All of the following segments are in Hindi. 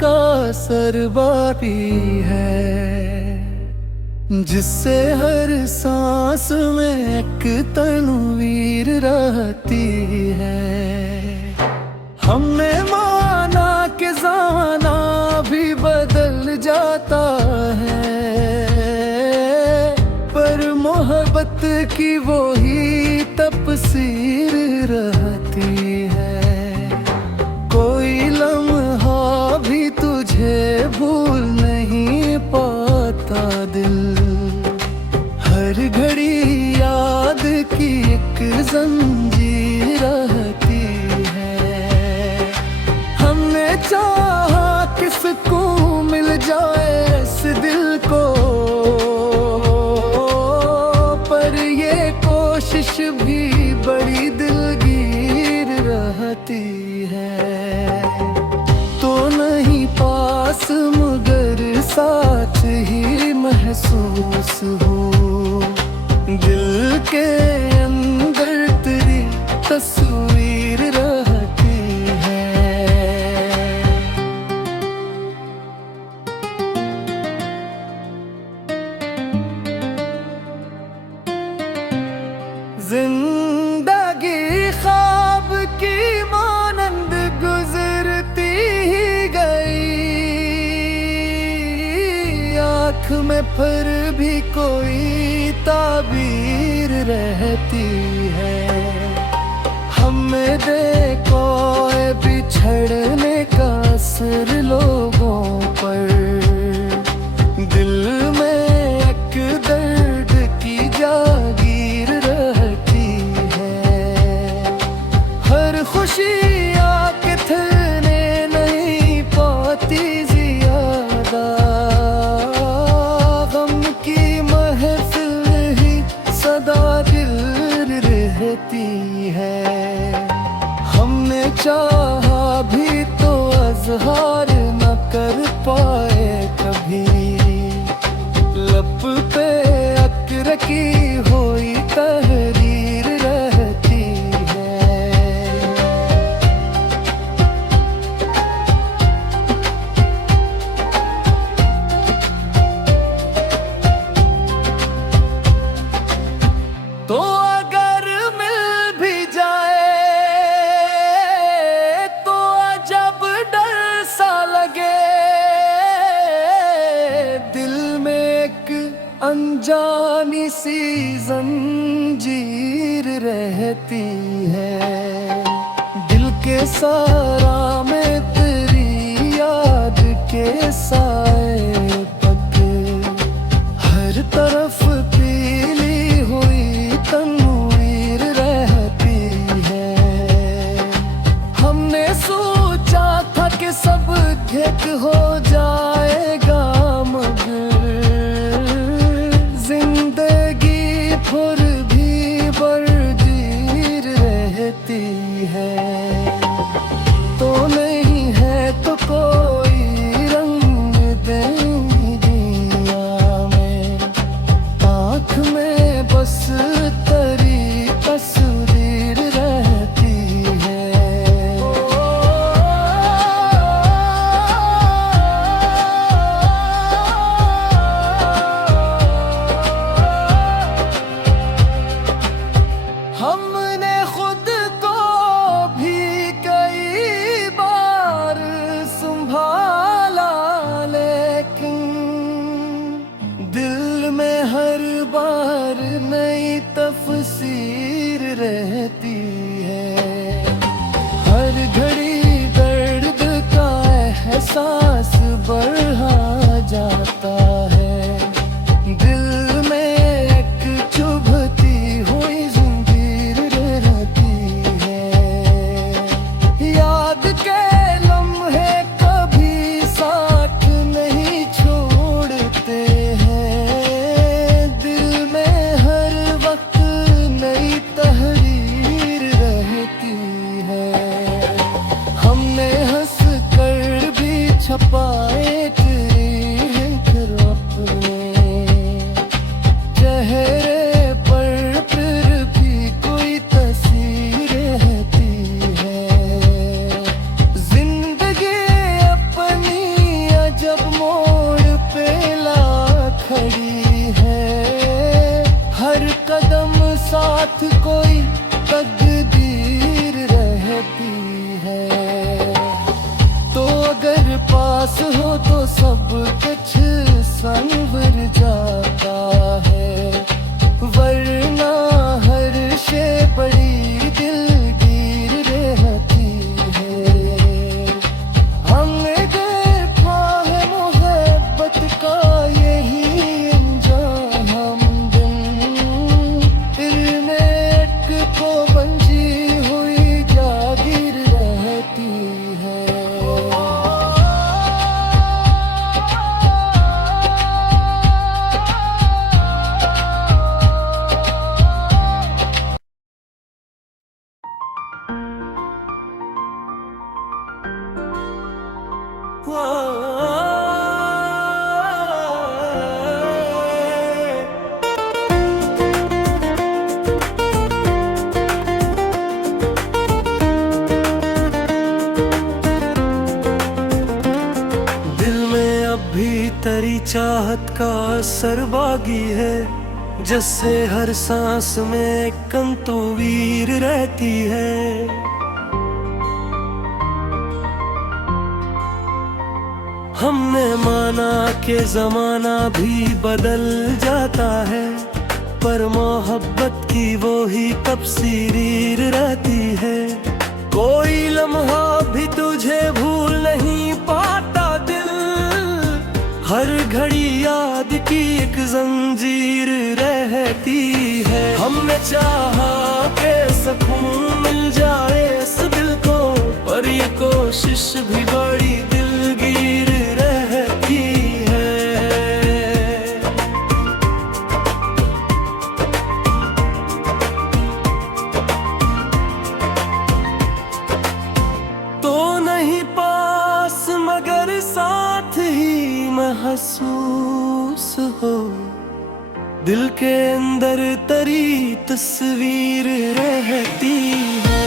का सरबारी है, जिससे हर सांस में एक तनवीर रहती है। हमने माना कि ज़माना भी बदल जाता है, पर मोहब्बत की वही तफसीर रहती है। कोई लम्हा भी तुझे भूल नहीं पाता दिल, हर घड़ी याद की एक जंजीर रहती है। हमने चाहा कि सुकून मिल जाए इस दिल को, पर ये कोशिश भी बड़ी दिलगीर रहती है। तो नहीं पास मगर साथ ही महसूस हो, दिल के अंदर तेरी तस्वीर रहती है। जिंदगी ख्वाब की मानंद गुजरती ही गई, आँख में फिर भी कोई ताबीर रहती है। हमें देखो बिछड़ने का असर लोगों पर, दिल में एक दर्द की जागीर रहती है। हर खुशी आके थमने नहीं पाती ज़ियादा, गम की महफिल ही सदा दिल रहती है। हमने चाहा भी तो अज़हार न कर पाए कभी, लब पे अक्र की हुई तहरीर रहती है। तो अगर मिल भी जाए तो अजब डर सा लगे, दिल में एक अनजानी सी जंजीर रहती है। दिल के सारा में तेरी याद के साए पक, हर तरफ पीली हुई तनवीर रहती है। हमने सोचा था कि सब घेक हो जाएगा, मगर जिंदगी फिर भी बरदीर रहती है। तो नहीं है तो कोई रंग देंगी दुनिया में, आँख में बस तेरी तस्वीर रहती है। हमने खुद को भी कई बार संभाला, लेकिन दिल में हर बार नई तफसीर रहती है। हर घड़ी दर्द का एहसास बढ़ा जाता है, दिल में एक चुभती हुई जंजीर रहती है। याद के लम्हे कभी साथ नहीं छोड़ते हैं, दिल में हर वक्त नई तहरीर रहती है। हमने हंस कर भी छपाए साथ कोई तकदीर रहती है। तो अगर पास हो तो सब कुछ संवर जाता है, वरना हर शे बड़ी दिलगीर रहती है। हमने देखा है मोहब्बत का यही अंजाम, हमदम दिल में अटक को बंजी हुई जागीर रहती है। तेरी चाहत का असर बागी है, जैसे हर सांस में कंतुवीर रहती है। हमने माना कि जमाना भी बदल जाता है, पर मोहब्बत की वो ही तफसीर रहती है। कोई लम्हा भी तुझे भूल नहीं पाता दिल, हर घड़ी याद की एक जंजीर रहती है। हमने चाहा कि सुकून मिल जाए इस दिल को, पर ये कोशिश भी बड़ी दिलगीर रहती है। तो नहीं पास मगर साथ ही महसूस हो, दिल के अंदर तेरी तस्वीर रहती है।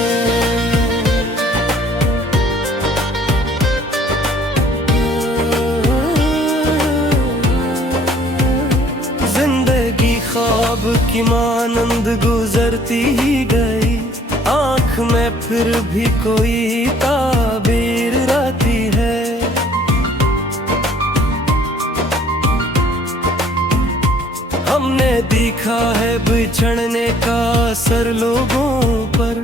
जिंदगी ख्वाब की मानंद गुजरती ही गई, आँख में फिर भी कोई ताबीर रहती है। हमने देखा है बिछड़ने का असर लोगों पर,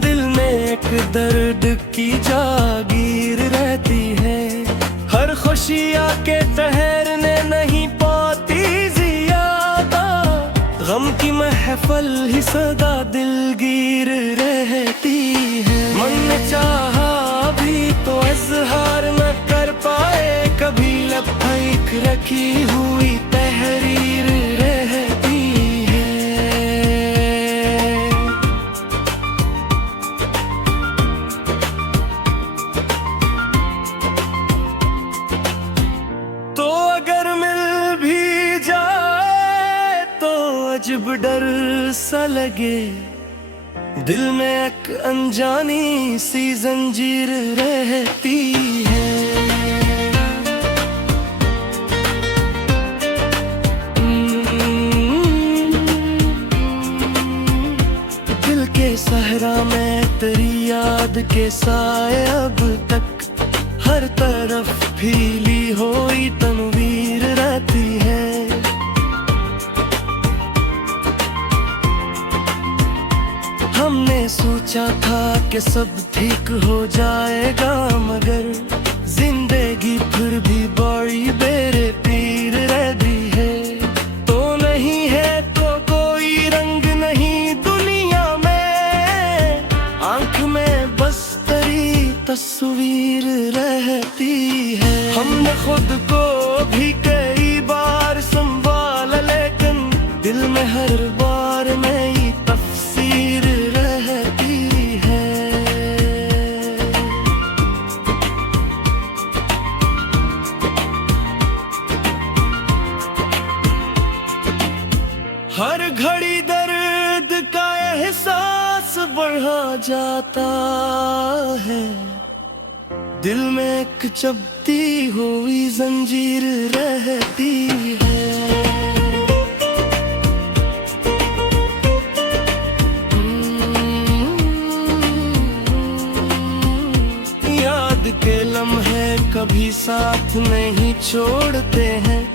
दिल में एक दर्द की जागीर रहती है। हर खुशी आके ठहरने नहीं पाती ज्यादा, गम की महफल ही सदा दिलगीर रहती है। मन ने चाहा भी तो इजहार न कर पाए, कभी लब फेंक रखी हुई तहरीर रहती है। तो अगर मिल भी जाए तो अजब डर सा लगे, दिल में एक अनजानी सी जंजीर रहती है। दिल के सहरा में तेरी याद के साए अब तक, हर तरफ फीली हुई तनवीर रहती है। हमने सोचा था कि सब ठीक हो जाएगा, मगर जिंदगी फिर भी बड़ी बेरे पीर रहती है। तो नहीं है तो कोई रंग नहीं दुनिया में, आंख में बस तेरी तस्वीर रहती है। हमने खुद को भी कई बार संभाला, लेकिन दिल में हर बार नई तफसीर रहती है। हर घड़ी दर्द का एहसास बढ़ा जाता है, दिल में एक चबती हुई जंजीर रहती है। छोड़ते हैं।